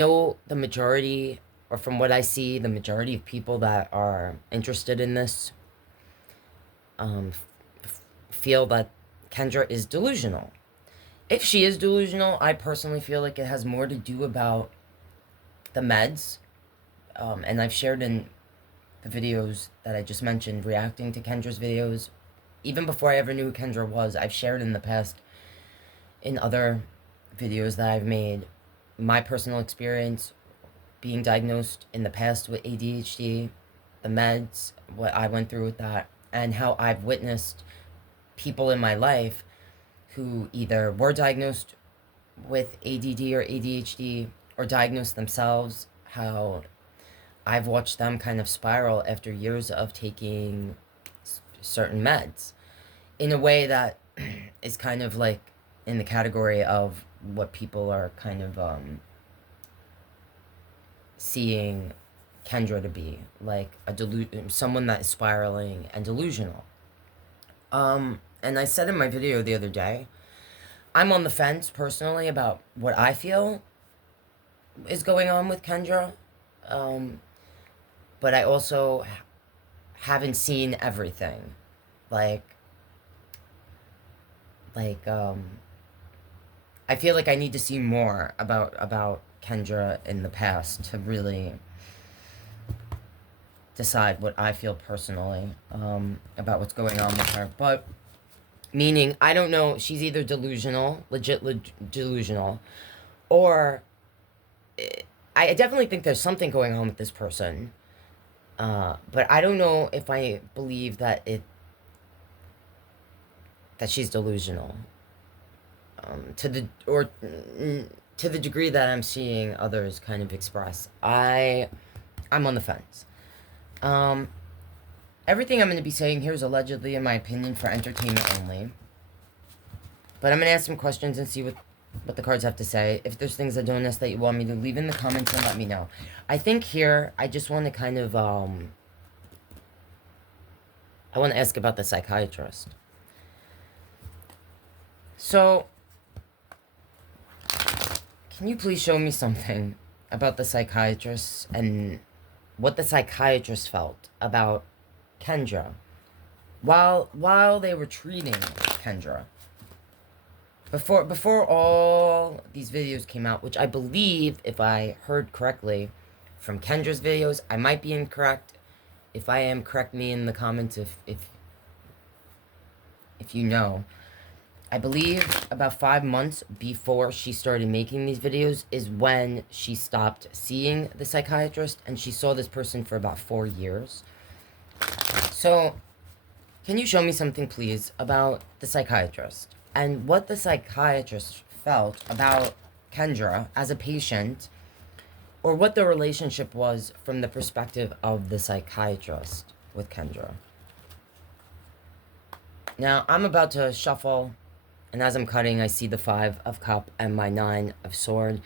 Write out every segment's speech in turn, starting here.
know the majority, or from what I see, the majority of people that are interested in this um, feel that Kendra is delusional. If she is delusional, I personally feel like it has more to do about the meds. And I've shared in the videos that I just mentioned, reacting to Kendra's videos. Even before I ever knew who Kendra was, I've shared in the past in other videos that I've made my personal experience being diagnosed in the past with ADHD, the meds, what I went through with that, and how I've witnessed people in my life who either were diagnosed with ADD or ADHD or diagnosed themselves, how I've watched them kind of spiral after years of taking certain meds in a way that is kind of like in the category of what people are kind of seeing Kendra to be, like someone that is spiraling and delusional. And I said in my video the other day, I'm on the fence personally about what I feel is going on with Kendra. Um, but I also haven't seen everything. Like, like, I feel like I need to see more about Kendra in the past to really decide what I feel personally about what's going on with her. But meaning, I don't know, she's either delusional, legit delusional, or I definitely think there's something going on with this person. But I don't know if I believe that she's delusional. To the degree that I'm seeing others kind of express, I'm on the fence. Everything I'm going to be saying here is allegedly, in my opinion, for entertainment only. But I'm going to ask some questions and see what the cards have to say. If there's things I don't ask that you want me to, leave in the comments and let me know. I think here, I just want to kind of, I want to ask about the psychiatrist. So, can you please show me something about the psychiatrist and what the psychiatrist felt about Kendra while they were treating Kendra? Before all these videos came out, which I believe, if I heard correctly from Kendra's videos, I might be incorrect. If I am, correct me in the comments if you know. I believe about 5 months before she started making these videos is when she stopped seeing the psychiatrist, and she saw this person for about 4 years. So, can you show me something, please, about the psychiatrist and what the psychiatrist felt about Kendra as a patient, or what the relationship was from the perspective of the psychiatrist with Kendra? Now, I'm about to shuffle, and as I'm cutting, I see the 5 of Cup and my 9 of Sword.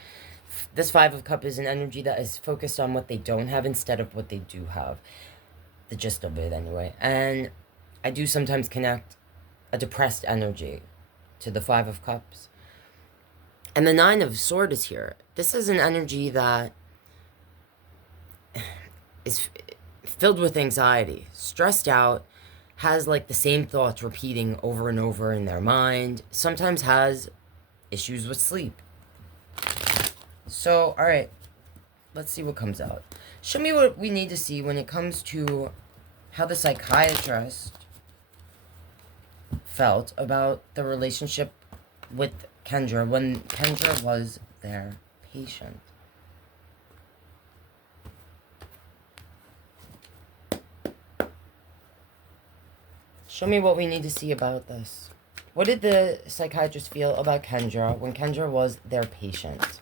This 5 of Cup is an energy that is focused on what they don't have instead of what they do have. The gist of it, anyway. And I do sometimes connect a depressed energy to the 5 of Cups. And the 9 of Sword is here. This is an energy that is filled with anxiety, stressed out, has like the same thoughts repeating over and over in their mind, sometimes has issues with sleep. So, alright, let's see what comes out. Show me what we need to see when it comes to how the psychiatrist felt about the relationship with Kendra when Kendra was their patient. Show me what we need to see about this. What did the psychiatrist feel about Kendra when Kendra was their patient?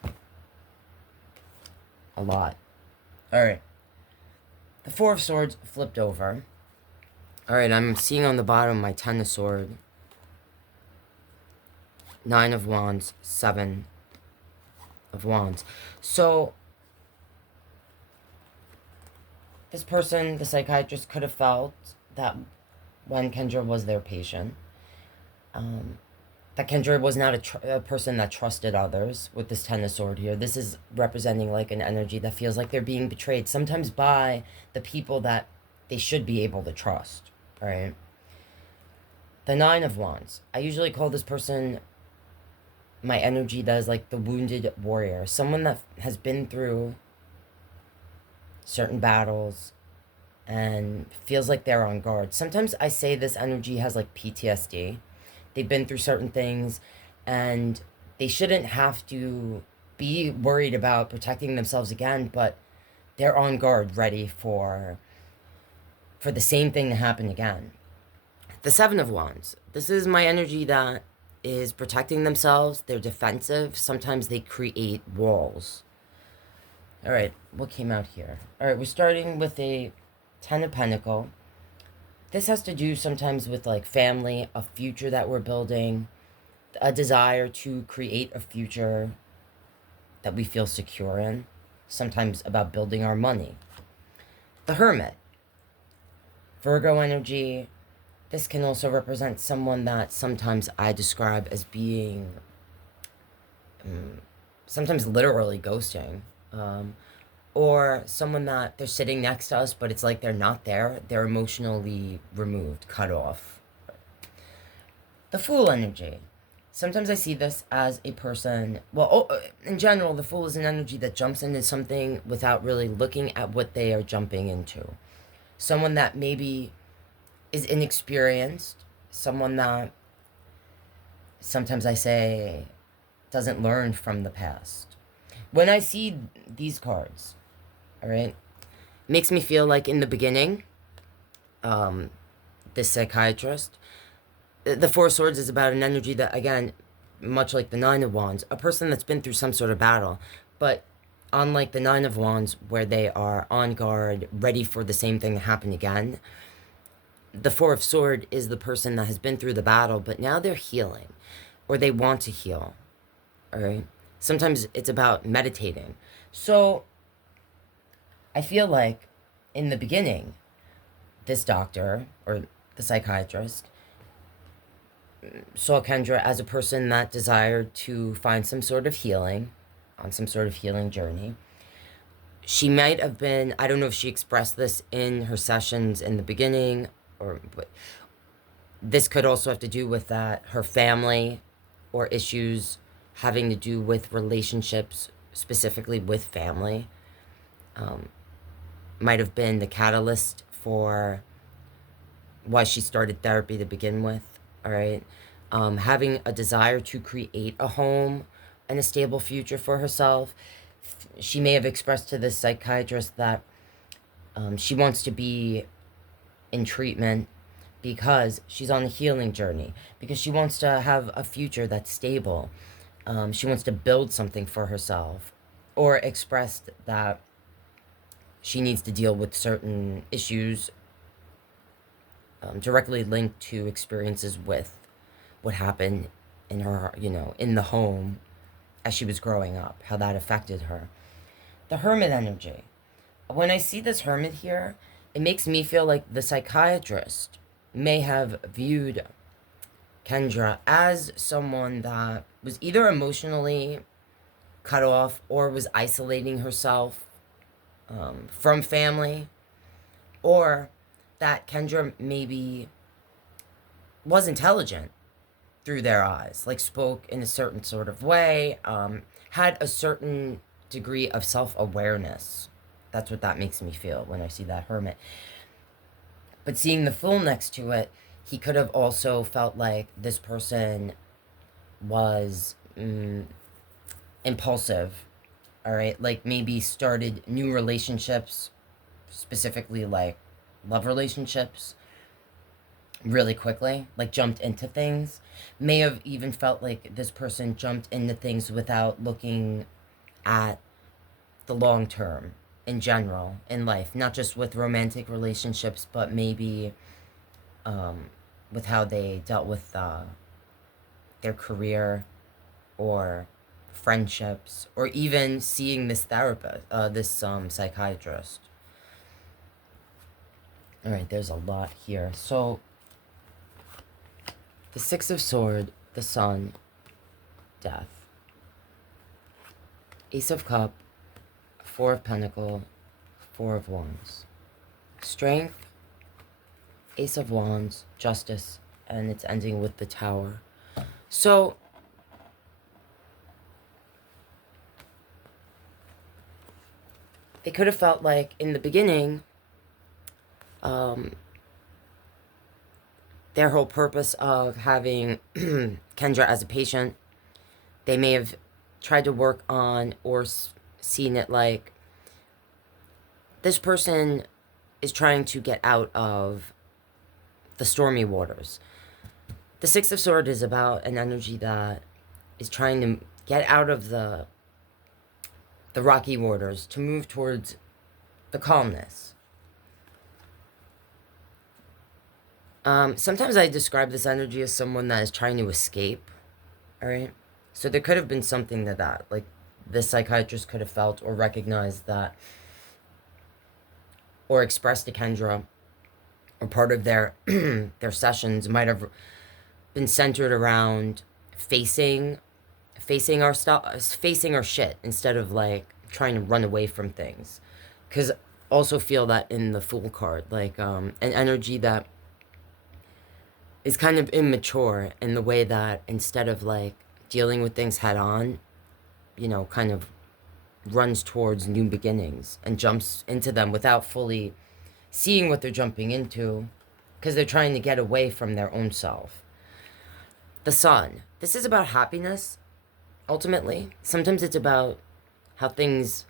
A lot. Alright. The 4 of Swords flipped over. Alright, I'm seeing on the bottom my 10 of Swords, 9 of Wands, 7 of Wands. So, this person, the psychiatrist, could have felt that when Kendra was their patient, that that Kendra was not a person that trusted others with this Ten of Sword here. This is representing like an energy that feels like they're being betrayed, sometimes by the people that they should be able to trust, right? The Nine of Wands. I usually call this person, my energy that is like the wounded warrior. Someone that has been through certain battles and feels like they're on guard. Sometimes I say this energy has like PTSD. They've been through certain things and they shouldn't have to be worried about protecting themselves again, but they're on guard, ready for the same thing to happen again. The Seven of Wands. This is my energy that is protecting themselves. They're defensive. Sometimes they create walls. All right, what came out here? All right, we're starting with a Ten of Pentacles. This has to do sometimes with like family, a future that we're building, a desire to create a future that we feel secure in. Sometimes about building our money. The Hermit. Virgo energy. This can also represent someone that sometimes I describe as being, sometimes literally ghosting. Or someone that they're sitting next to us, but it's like they're not there. They're emotionally removed, cut off. The Fool energy. Sometimes I see this as a person, well, in general, the Fool is an energy that jumps into something without really looking at what they are jumping into. Someone that maybe is inexperienced, someone that sometimes I say doesn't learn from the past. When I see these cards, all right, it makes me feel like in the beginning, this psychiatrist, the Four of Swords is about an energy that, again, much like the Nine of Wands, a person that's been through some sort of battle, but unlike the Nine of Wands, where they are on guard, ready for the same thing to happen again, the Four of Swords is the person that has been through the battle, but now they're healing, or they want to heal, all right? Sometimes it's about meditating. So I feel like in the beginning, this doctor, or the psychiatrist, saw Kendra as a person that desired to find some sort of healing, on some sort of healing journey. She might have been, I don't know if she expressed this in her sessions in the beginning, but this could also have to do with that, her family, or issues having to do with relationships, specifically with family, might have been the catalyst for why she started therapy to begin with, all right? Having a desire to create a home and a stable future for herself. She may have expressed to this psychiatrist that she wants to be in treatment because she's on a healing journey, because she wants to have a future that's stable. She wants to build something for herself, or expressed that she needs to deal with certain issues directly linked to experiences with what happened in her, in the home as she was growing up, how that affected her. The Hermit energy. When I see this Hermit here, it makes me feel like the psychiatrist may have viewed Kendra as someone that was either emotionally cut off or was isolating herself from family, or that Kendra maybe was intelligent through their eyes, like spoke in a certain sort of way, had a certain degree of self-awareness. That's what that makes me feel when I see that Hermit. But seeing the Fool next to it, he could have also felt like this person was impulsive, all right? Like maybe started new relationships, specifically like love relationships, really quickly, like jumped into things. May have even felt like this person jumped into things without looking at the long term in general in life, not just with romantic relationships, but maybe with how they dealt with their career or friendships, or even seeing this therapist, this psychiatrist. All right, there's a lot here. So the Six of Swords the Sun, Death. Ace of Cup, Four of Pentacle, Four of Wands. Strength, Ace of Wands, Justice, and it's ending with the Tower. So, they could have felt like, in the beginning, their whole purpose of having Kendra as a patient, they may have tried to work on or seen it like, this person is trying to get out of the stormy waters. The Six of Swords is about an energy that is trying to get out of the rocky waters to move towards the calmness. Sometimes I describe this energy as someone that is trying to escape, all right? So there could have been something to that. Like, this psychiatrist could have felt or recognized that, or expressed to Kendra, or part of their their sessions might have been centered around facing our stuff, facing our shit, instead of like trying to run away from things. Because also feel that in the Fool card, like an energy that is kind of immature in the way that instead of like dealing with things head on, you know, kind of runs towards new beginnings and jumps into them without fully seeing what they're jumping into, because they're trying to get away from their own self. The Sun. This is about happiness, ultimately. Sometimes it's about how things...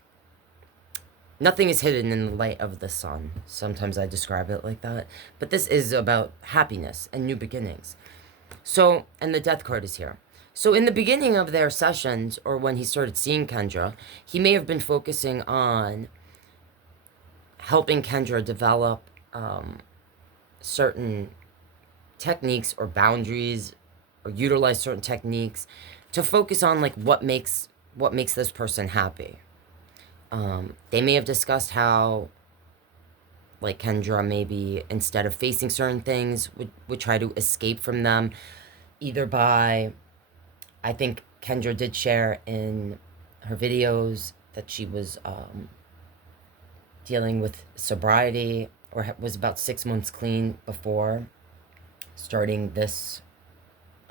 Nothing is hidden in the light of the sun. Sometimes I describe it like that. But this is about happiness and new beginnings. So, and the Death card is here. So in the beginning of their sessions, or when he started seeing Kendra, he may have been focusing on helping Kendra develop certain techniques or boundaries, or utilize certain techniques to focus on like what makes this person happy. They may have discussed how, like, Kendra maybe, instead of facing certain things, would try to escape from them, either by, I think Kendra did share in her videos that she was dealing with sobriety, or was about 6 months clean before starting this,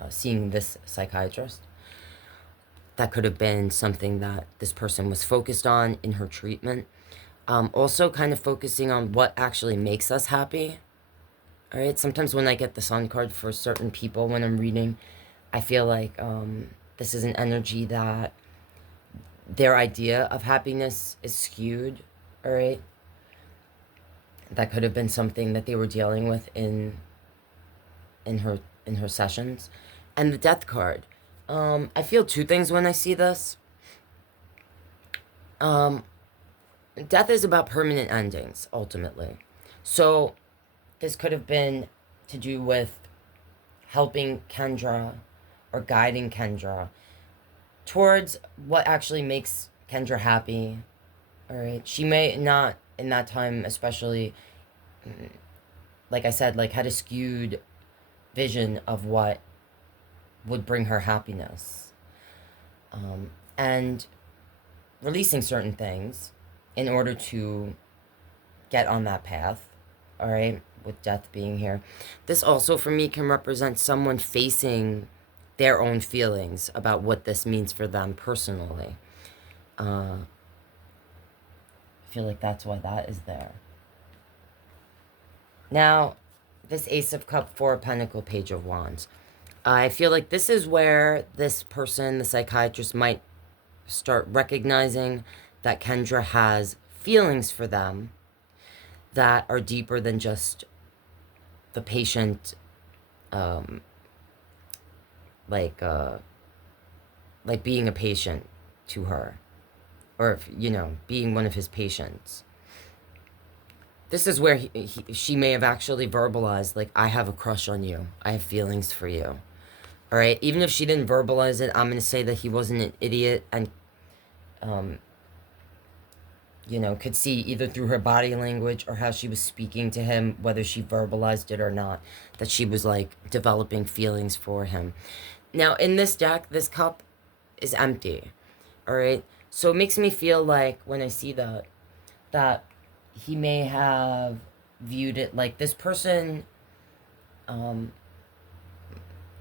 seeing this psychiatrist. That could have been something that this person was focused on in her treatment. Also kind of focusing on what actually makes us happy. All right, sometimes when I get the Sun card for certain people when I'm reading, I feel like this is an energy that their idea of happiness is skewed, all right? That could have been something that they were dealing with in her sessions. And the Death card. I feel two things when I see this. Death is about permanent endings, ultimately. So, this could have been to do with helping Kendra, or guiding Kendra towards what actually makes Kendra happy. Alright? She may not, in that time especially, like I said, like had a skewed vision of what would bring her happiness. And releasing certain things in order to get on that path, all right, with Death being here. This also, for me, can represent someone facing their own feelings about what this means for them personally. I feel like that's why that is there. Now, this Ace of Cup, Four of Pentacle, Page of Wands. I feel like this is where this person, the psychiatrist, might start recognizing that Kendra has feelings for them that are deeper than just the patient, like being a patient to her, or, you know, being one of his patients. This is where she may have actually verbalized, like, I have a crush on you. I have feelings for you. All right, even if she didn't verbalize it, I'm going to say that he wasn't an idiot and, you know, could see either through her body language or how she was speaking to him, whether she verbalized it or not, that she was, like, developing feelings for him. Now, in this deck, this cup is empty, all right? So it makes me feel like when I see that he may have viewed it like this person um,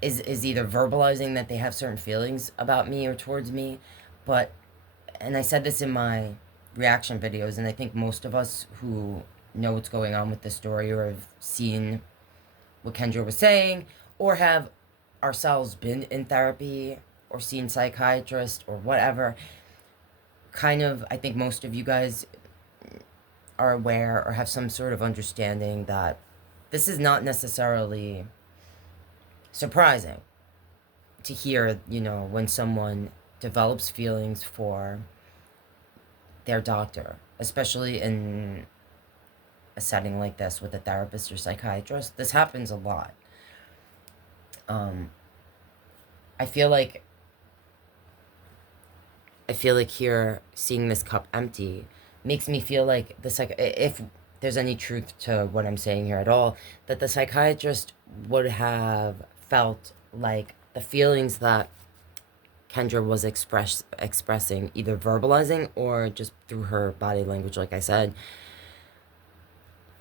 is either verbalizing that they have certain feelings about me or towards me, but, and I said this in my reaction videos, and I think most of us who know what's going on with the story or have seen what Kendra was saying, or have ourselves been in therapy or seen psychiatrist or whatever, kind of, I think most of you guys are aware or have some sort of understanding that this is not necessarily surprising to hear, when someone develops feelings for their doctor, especially in a setting like this with a therapist or psychiatrist. This happens a lot. Um, I feel like here, seeing this cup empty makes me feel like if there's any truth to what I'm saying here at all, that the psychiatrist would have felt like the feelings that Kendra was expressing, either verbalizing or just through her body language, like I said,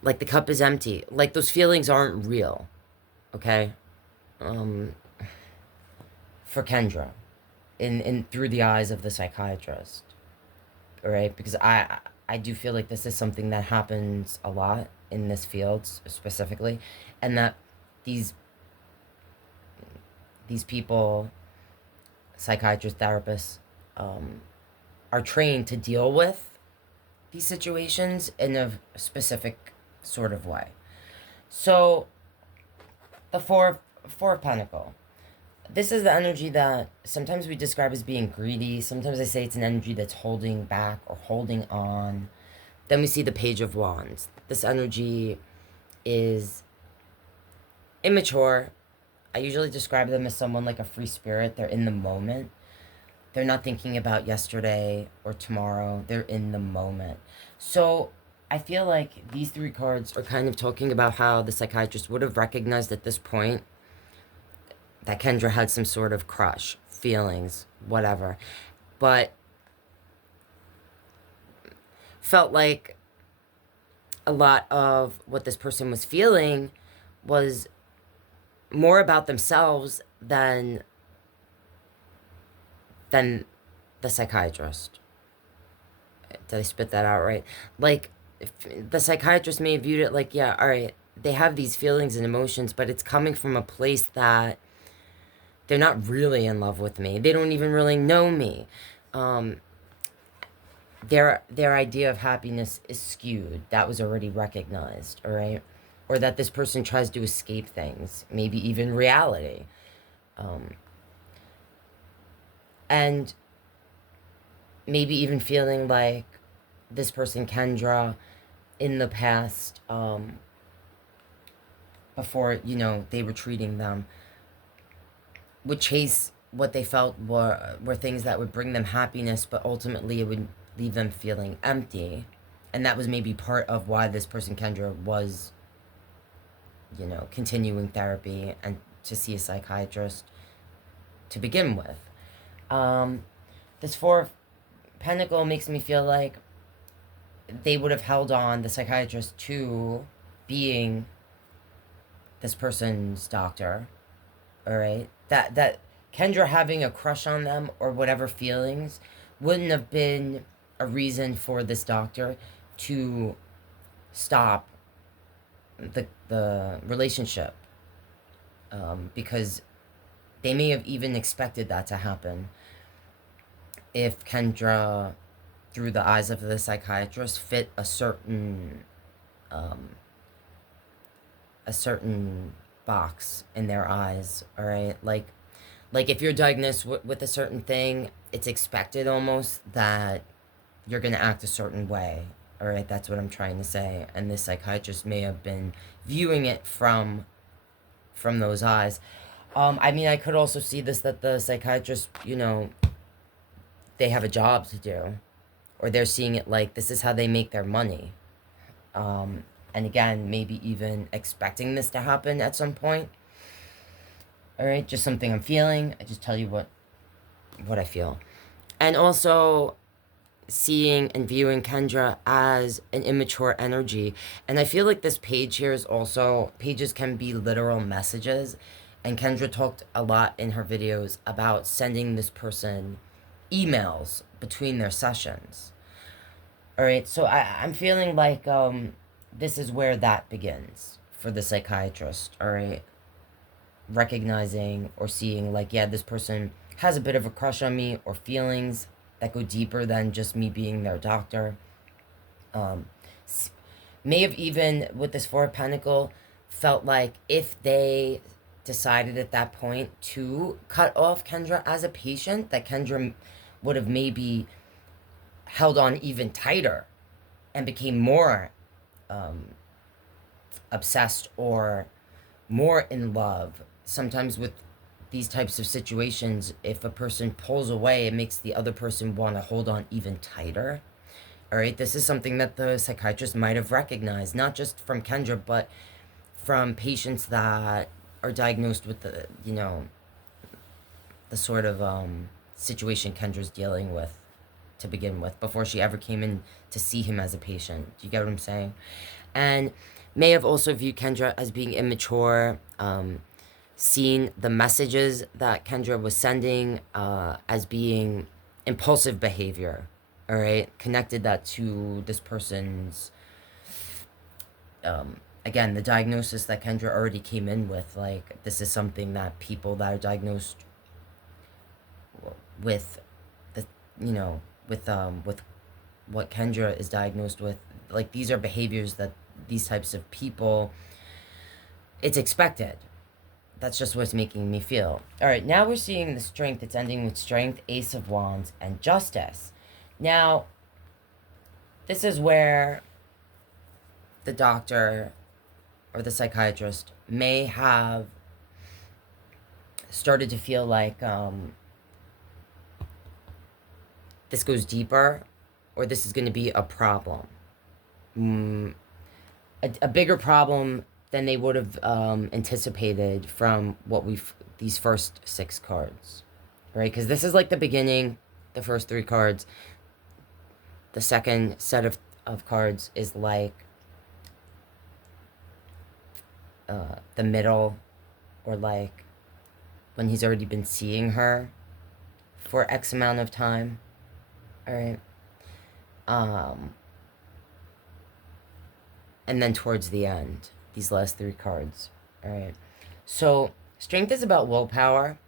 like the cup is empty. Like those feelings aren't real, okay? For Kendra, in through the eyes of the psychiatrist, all right? Because I do feel like this is something that happens a lot in this field specifically, and that these people, psychiatrists, therapists, are trained to deal with these situations in a specific sort of way. So, the four of Pentacle. This is the energy that sometimes we describe as being greedy. Sometimes I say it's an energy that's holding back or holding on. Then we see the Page of Wands. This energy is immature. I usually describe them as someone like a free spirit. They're in the moment. They're not thinking about yesterday or tomorrow. They're in the moment. So I feel like these three cards are kind of talking about how the psychiatrist would have recognized at this point that Kendra had some sort of crush, feelings, whatever. But felt like a lot of what this person was feeling was more about themselves than the psychiatrist. Did I spit that out right? Like, the psychiatrist may have viewed it like, yeah, all right, they have these feelings and emotions, but it's coming from a place that they're not really in love with me. They don't even really know me. Their idea of happiness is skewed. That was already recognized, all right? Or that this person tries to escape things, maybe even reality. And maybe even feeling like this person, Kendra, in the past, before, they were treating them, would chase what they felt were things that would bring them happiness, but ultimately it would leave them feeling empty. And that was maybe part of why this person, Kendra, was, continuing therapy and to see a psychiatrist to begin with. This Four of Pentacle makes me feel like they would have held on, the psychiatrist, to being this person's doctor, all right? That Kendra having a crush on them or whatever feelings wouldn't have been a reason for this doctor to stop the relationship, because they may have even expected that to happen if Kendra, through the eyes of the psychiatrist, fit a certain box in their eyes, all right? Like if you're diagnosed with a certain thing, it's expected almost that you're going to act a certain way, all right? That's what I'm trying to say. And this psychiatrist may have been viewing it from those eyes. I mean, I could also see this, that the psychiatrist, they have a job to do, or they're seeing it like this is how they make their money. And again, maybe even expecting this to happen at some point. All right, just something I'm feeling. I just tell you what I feel. And also seeing and viewing Kendra as an immature energy. And I feel like this page here is also, pages can be literal messages. And Kendra talked a lot in her videos about sending this person emails between their sessions. All right, so I'm feeling like this is where that begins for the psychiatrist. All right, recognizing or seeing like, yeah, this person has a bit of a crush on me, or feelings that go deeper than just me being their doctor. Um, may have even, with this Four of Pentacle, felt like if they decided at that point to cut off Kendra as a patient, that Kendra would have maybe held on even tighter and became more um, obsessed or more in love. Sometimes with these types of situations, if a person pulls away, it makes the other person want to hold on even tighter. All right, this is something that the psychiatrist might have recognized, not just from Kendra, but from patients that are diagnosed with the, you know, the sort of situation Kendra's dealing with to begin with, before she ever came in to see him as a patient. Do you get what I'm saying? And may have also viewed Kendra as being immature, seen the messages that Kendra was sending as being impulsive behavior, all right? Connected that to this person's, again, the diagnosis that Kendra already came in with. Like, this is something that people that are diagnosed with the, you know, with what Kendra is diagnosed with, like, these are behaviors that these types of people, it's expected. That's just what's making me feel. All right, now we're seeing the strength. It's ending with strength, Ace of Wands, and justice. Now, this is where the doctor or the psychiatrist may have started to feel like this goes deeper, or this is going to be a problem. A bigger problem than they would have anticipated from what these first 6 cards, right? Because this is like the beginning, the first 3 cards. The second set of cards is like the middle, or like when he's already been seeing her for X amount of time, all right? And then towards the end, these last 3 cards, all right? So strength is about willpower.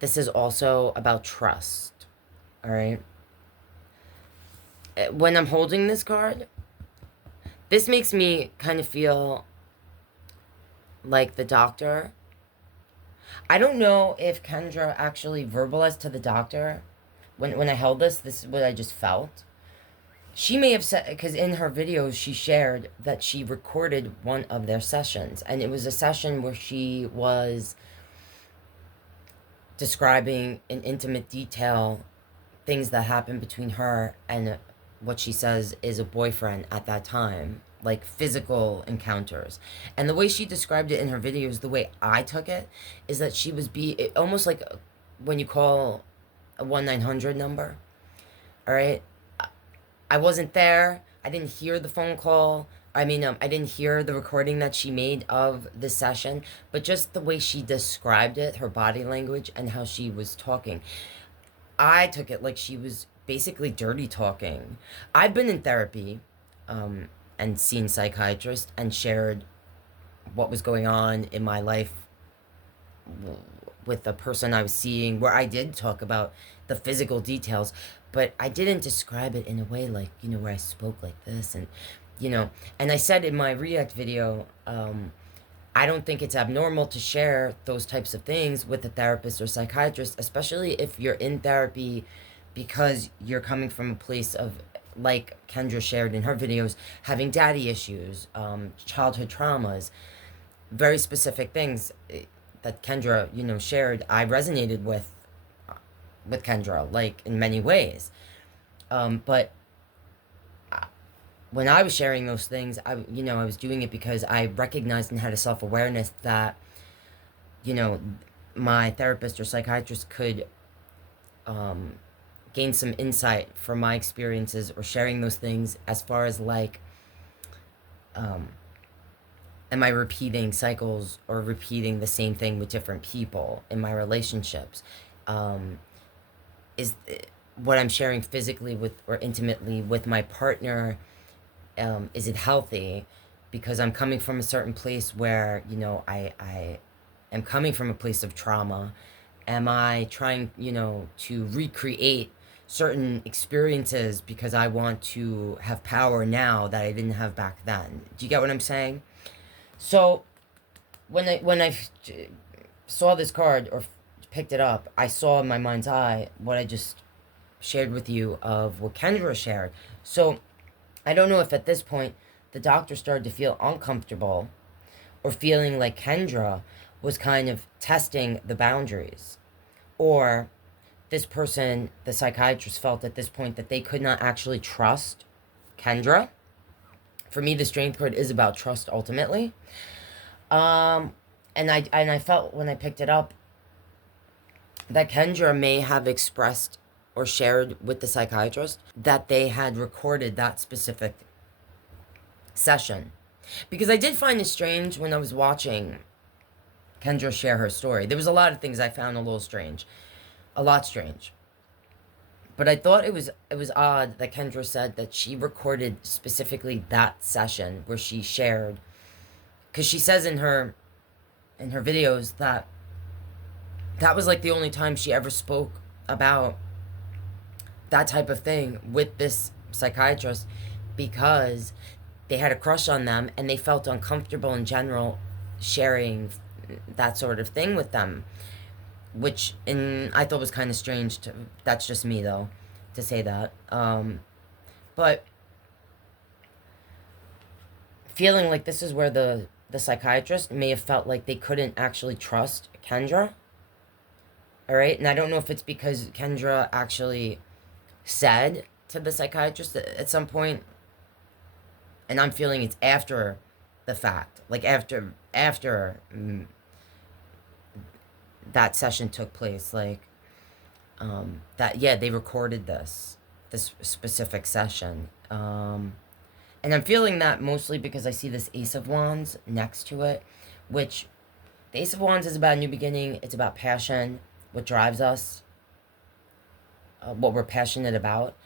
This is also about trust, all right? When I'm holding this card, this makes me kind of feel like the doctor. I don't know if Kendra actually verbalized to the doctor when I held this is what I just felt. She may have said, because in her videos she shared that she recorded one of their sessions, and it was a session where she was describing in intimate detail things that happened between her and what she says is a boyfriend at that time, like physical encounters. And the way she described it in her videos, the way I took it, is that she was almost like when you call a 1-900 number, all right? I wasn't there. I didn't hear the phone call. I mean, I didn't hear the recording that she made of the session, but just the way she described it, her body language, and how she was talking, I took it like she was basically dirty talking. I've been in therapy and seen psychiatrists and shared what was going on in my life with the person I was seeing, where I did talk about the physical details, but I didn't describe it in a way like, you know, where I spoke like this. And, you know, and I said in my React video, I don't think it's abnormal to share those types of things with a therapist or psychiatrist, especially if you're in therapy because you're coming from a place of, like Kendra shared in her videos, having daddy issues, childhood traumas, very specific things that Kendra, you know, shared. I resonated with Kendra, like, in many ways. But when I was sharing those things, I was doing it because I recognized and had a self-awareness that you know, my therapist or psychiatrist could um, gain some insight from my experiences or sharing those things, as far as like, um, am I repeating cycles or repeating the same thing with different people in my relationships? Um, is what I'm sharing physically with or intimately with my partner, is it healthy? Because I'm coming from a certain place where, I am coming from a place of trauma. Am I trying, to recreate certain experiences because I want to have power now that I didn't have back then? Do you get what I'm saying? So when I saw this card or picked it up, I saw in my mind's eye what I just shared with you of what Kendra shared. So I don't know if at this point the doctor started to feel uncomfortable or feeling like Kendra was kind of testing the boundaries, or this person, the psychiatrist, felt at this point that they could not actually trust Kendra. For me, the strength card is about trust ultimately. Um, and I felt when I picked it up that Kendra may have expressed or shared with the psychiatrist that they had recorded that specific session. Because I did find it strange when I was watching Kendra share her story. There was a lot of things I found a little strange. A lot strange. But I thought it was odd that Kendra said that she recorded specifically that session where she shared, because she says in her videos that that was like the only time she ever spoke about that type of thing with this psychiatrist, because they had a crush on them and they felt uncomfortable in general sharing that sort of thing with them, which I thought was kind of strange. That's just me though, to say that. But feeling like this is where the psychiatrist may have felt like they couldn't actually trust Kendra. All right, and I don't know if it's because Kendra actually said to the psychiatrist at some point, and I'm feeling it's after the fact, like after that session took place, like that, yeah, they recorded this specific session, and I'm feeling that mostly because I see this Ace of Wands next to it, which the Ace of Wands is about a new beginning. It's about passion, what drives us, what we're passionate about.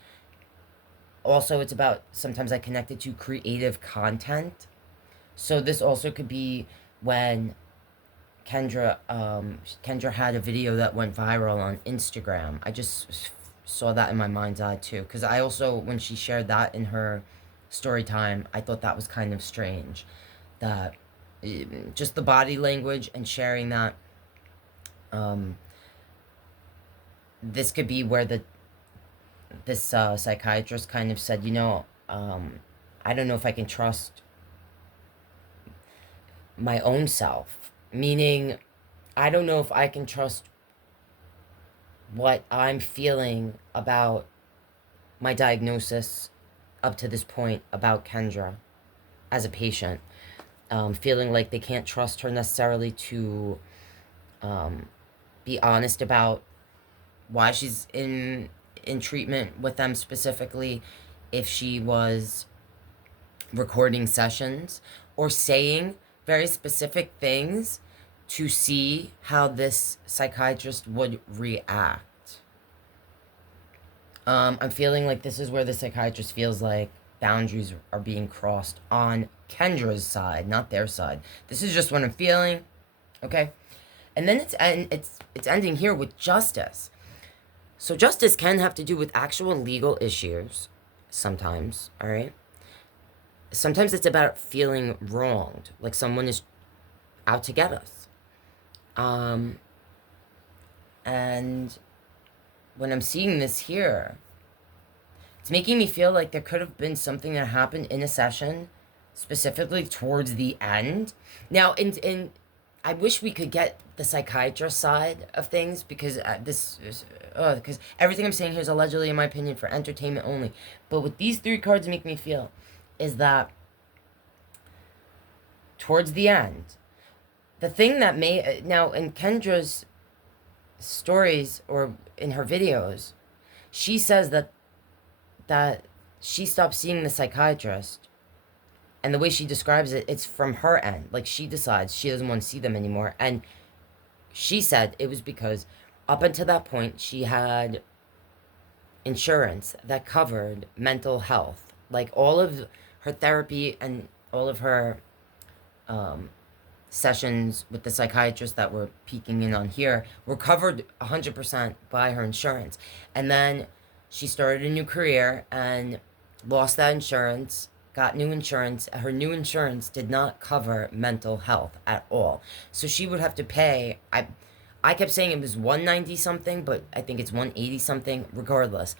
Also, it's about, sometimes I connect it to creative content. So this also could be when Kendra had a video that went viral on Instagram. I just saw that in my mind's eye too, because I also, when she shared that in her story time, I thought that was kind of strange, that just the body language and sharing that. This could be where this psychiatrist kind of said, I don't know if I can trust my own self. Meaning, I don't know if I can trust what I'm feeling about my diagnosis up to this point about Kendra as a patient. Feeling like they can't trust her necessarily to be honest about why she's in treatment with them specifically, if she was recording sessions or saying very specific things to see how this psychiatrist would react. I'm feeling like this is where the psychiatrist feels like boundaries are being crossed on Kendra's side, not their side. This is just what I'm feeling, okay? And then it's ending here with justice. So justice can have to do with actual legal issues sometimes, all right? Sometimes it's about feeling wronged, like someone is out to get us. And when I'm seeing this here, it's making me feel like there could have been something that happened in a session, specifically towards the end. Now, I wish we could get the psychiatrist side of things, because because everything I'm saying here is allegedly, in my opinion, for entertainment only. But what these three cards make me feel is that towards the end, the thing that may now in Kendra's stories or in her videos, she says that she stopped seeing the psychiatrist, and the way she describes it, it's from her end. Like, she decides she doesn't want to see them anymore, and she said it was because up until that point she had insurance that covered mental health. Like, all of her therapy and all of her um, sessions with the psychiatrist that we're peeking in on here were covered 100% by her insurance. And then she started a new career and lost that insurance, got new insurance. Her new insurance did not cover mental health at all. So she would have to pay, I kept saying it was 190 something, but I think it's 180 something regardless.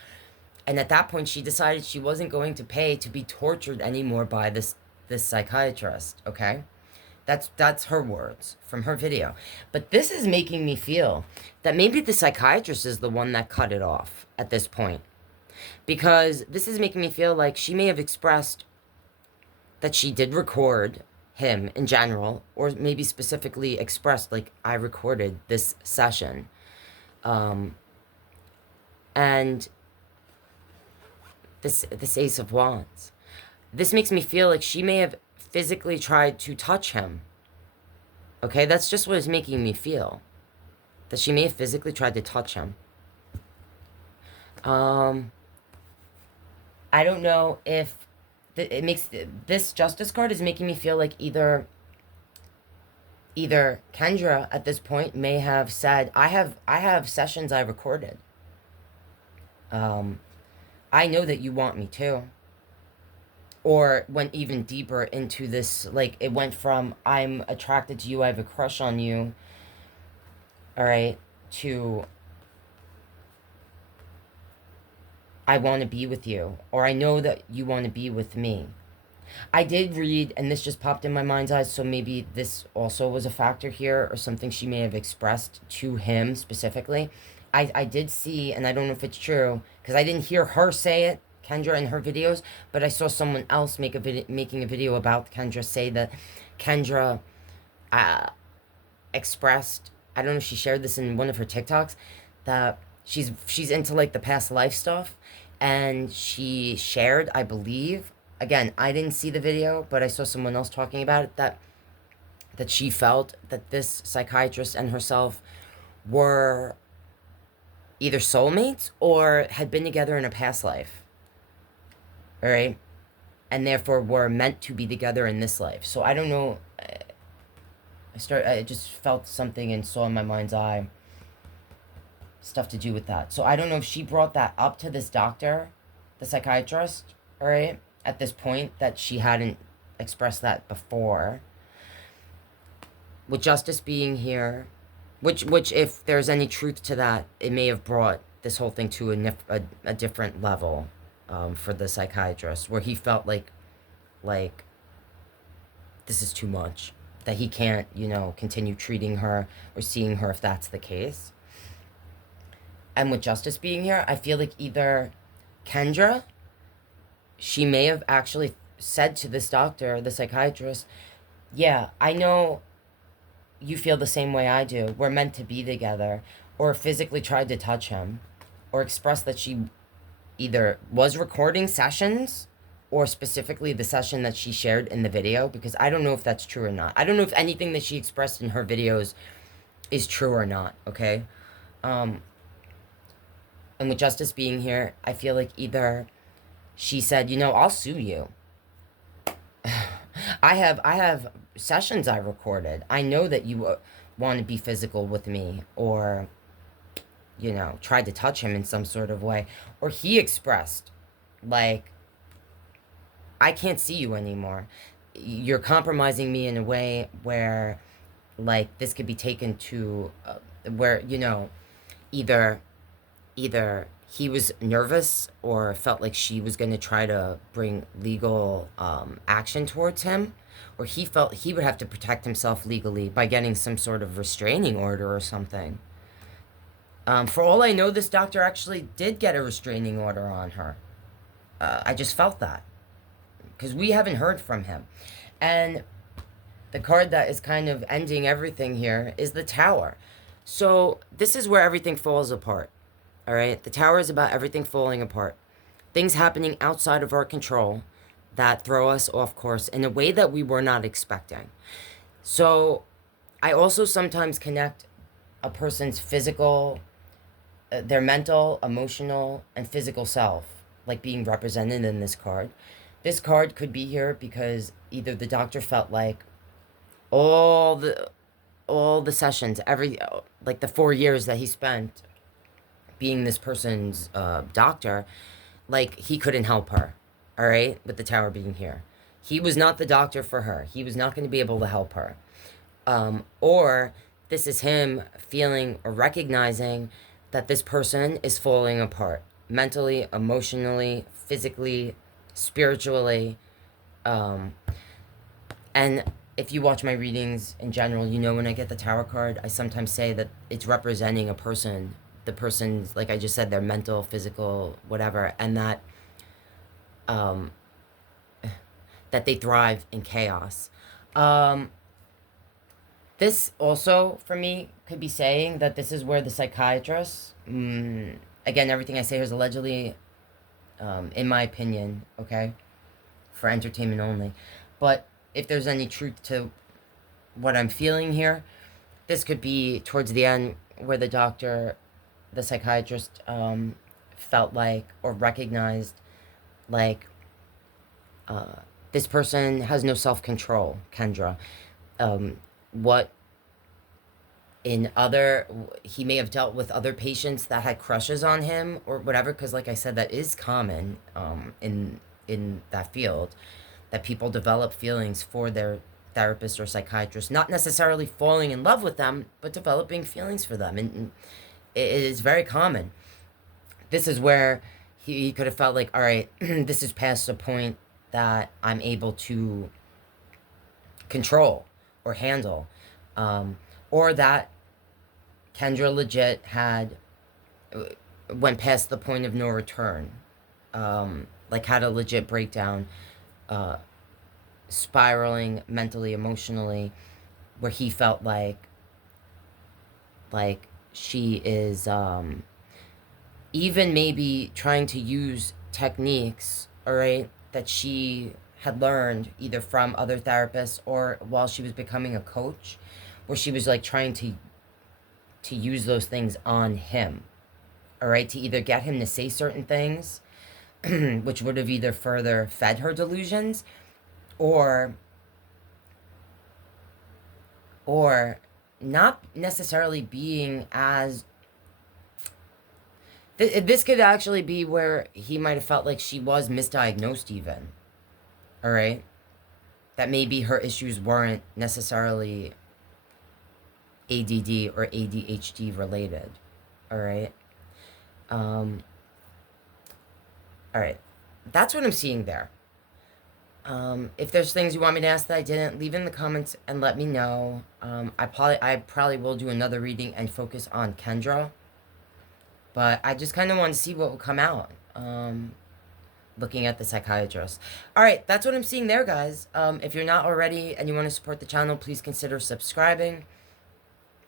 And at that point she decided she wasn't going to pay to be tortured anymore by this psychiatrist, okay? That's her words from her video. But this is making me feel that maybe the psychiatrist is the one that cut it off at this point. Because this is making me feel like she may have expressed that she did record him in general, or maybe specifically expressed, like, I recorded this session. And this Ace of Wands. This makes me feel like she may have physically tried to touch him. Okay, that's just what it's making me feel. That she may have physically tried to touch him. I don't know if it makes this Justice card is making me feel like either Kendra at this point may have said, I have sessions I recorded. I know that you want me to. Or went even deeper into this, like, it went from, I'm attracted to you, I have a crush on you, all right, to, I want to be with you, or I know that you want to be with me. I did read, and this just popped in my mind's eye, so maybe this also was a factor here, or something she may have expressed to him specifically. I did see, and I don't know if it's true, because I didn't hear her say it, Kendra, in her videos, but I saw someone else making a video about Kendra, say that Kendra expressed, I don't know if she shared this in one of her TikToks, that she's into, like, the past life stuff, and she shared, I believe, again, I didn't see the video, but I saw someone else talking about it, that she felt that this psychiatrist and herself were either soulmates or had been together in a past life. All right, and therefore were meant to be together in this life. So I don't know. I just felt something and saw in my mind's eye stuff to do with that. So I don't know if she brought that up to this doctor, the psychiatrist. All right, at this point, that she hadn't expressed that before. With Justice being here, which if there's any truth to that, it may have brought this whole thing to a different level. For the psychiatrist, where he felt like this is too much, that he can't, continue treating her or seeing her if that's the case. And with Justice being here, I feel like either Kendra, she may have actually said to this doctor, the psychiatrist, yeah, I know you feel the same way I do, we're meant to be together, or physically tried to touch him, or expressed that she either was recording sessions or specifically the session that she shared in the video, because I don't know if that's true or not. I don't know if anything that she expressed in her videos is true or not, okay? And with Justice being here, I feel like either she said, I'll sue you. I have sessions I recorded. I know that you want to be physical with me, or tried to touch him in some sort of way. Or he expressed, like, I can't see you anymore. You're compromising me in a way where, like, this could be taken to, where, either he was nervous or felt like she was going to try to bring legal action towards him, or he felt he would have to protect himself legally by getting some sort of restraining order or something. For all I know, this doctor actually did get a restraining order on her. I just felt that. Because we haven't heard from him. And the card that is kind of ending everything here is the Tower. So this is where everything falls apart. All right? The Tower is about everything falling apart. Things happening outside of our control that throw us off course in a way that we were not expecting. So I also sometimes connect a person's physical, their mental, emotional, and physical self, like being represented in this card. This card could be here because either the doctor felt like all the all the sessions, every like the 4 years that he spent being this person's doctor, like he couldn't help her. All right, with the Tower being here, he was not the doctor for her. He was not going to be able to help her. Or this is him feeling or recognizing that this person is falling apart mentally, emotionally, physically, spiritually. And if you watch my readings in general, you know when I get the Tower card, I sometimes say that it's representing a person. The person's, like I just said, their mental, physical, whatever, and um, that they thrive in chaos. Um, This also, for me, could be saying that this is where the psychiatrist, again, everything I say here is allegedly, in my opinion, okay, for entertainment only. But if there's any truth to what I'm feeling here, this could be towards the end where the doctor, the psychiatrist, felt like or recognized like this person has no self-control, Kendra. What in other he may have dealt with other patients that had crushes on him or whatever, because like I said, that is common in that field, that people develop feelings for their therapist or psychiatrist, not necessarily falling in love with them, but developing feelings for them, and it is very common. This is where he could have felt like, all right, this is past the point that I'm able to control or handle, or that Kendra legit had went past the point of no return, like had a legit breakdown, spiraling mentally, emotionally, where he felt like she is even maybe trying to use techniques, all right, that she had learned either from other therapists or while she was becoming a coach, where she was like trying to use those things on him, all right, to either get him to say certain things, which would have either further fed her delusions, or or not necessarily being as this could actually be where he might have felt like she was misdiagnosed even, all right, that maybe her issues weren't necessarily ADD or ADHD related, all right. um all right, that's what I'm seeing there. If there's things you want me to ask that I didn't, leave in the comments and let me know. I probably will do another reading and focus on Kendra, but I just kind of want to see what will come out. Looking at the psychiatrist. All right, that's what I'm seeing there, guys. If you're not already and you want to support the channel, please consider subscribing.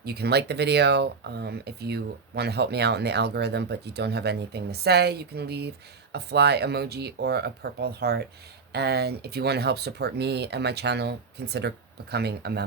You can like the video. If you want to help me out in the algorithm, but you don't have anything to say, you can leave a fly emoji or a purple heart. And if you want to help support me and my channel, consider becoming a member.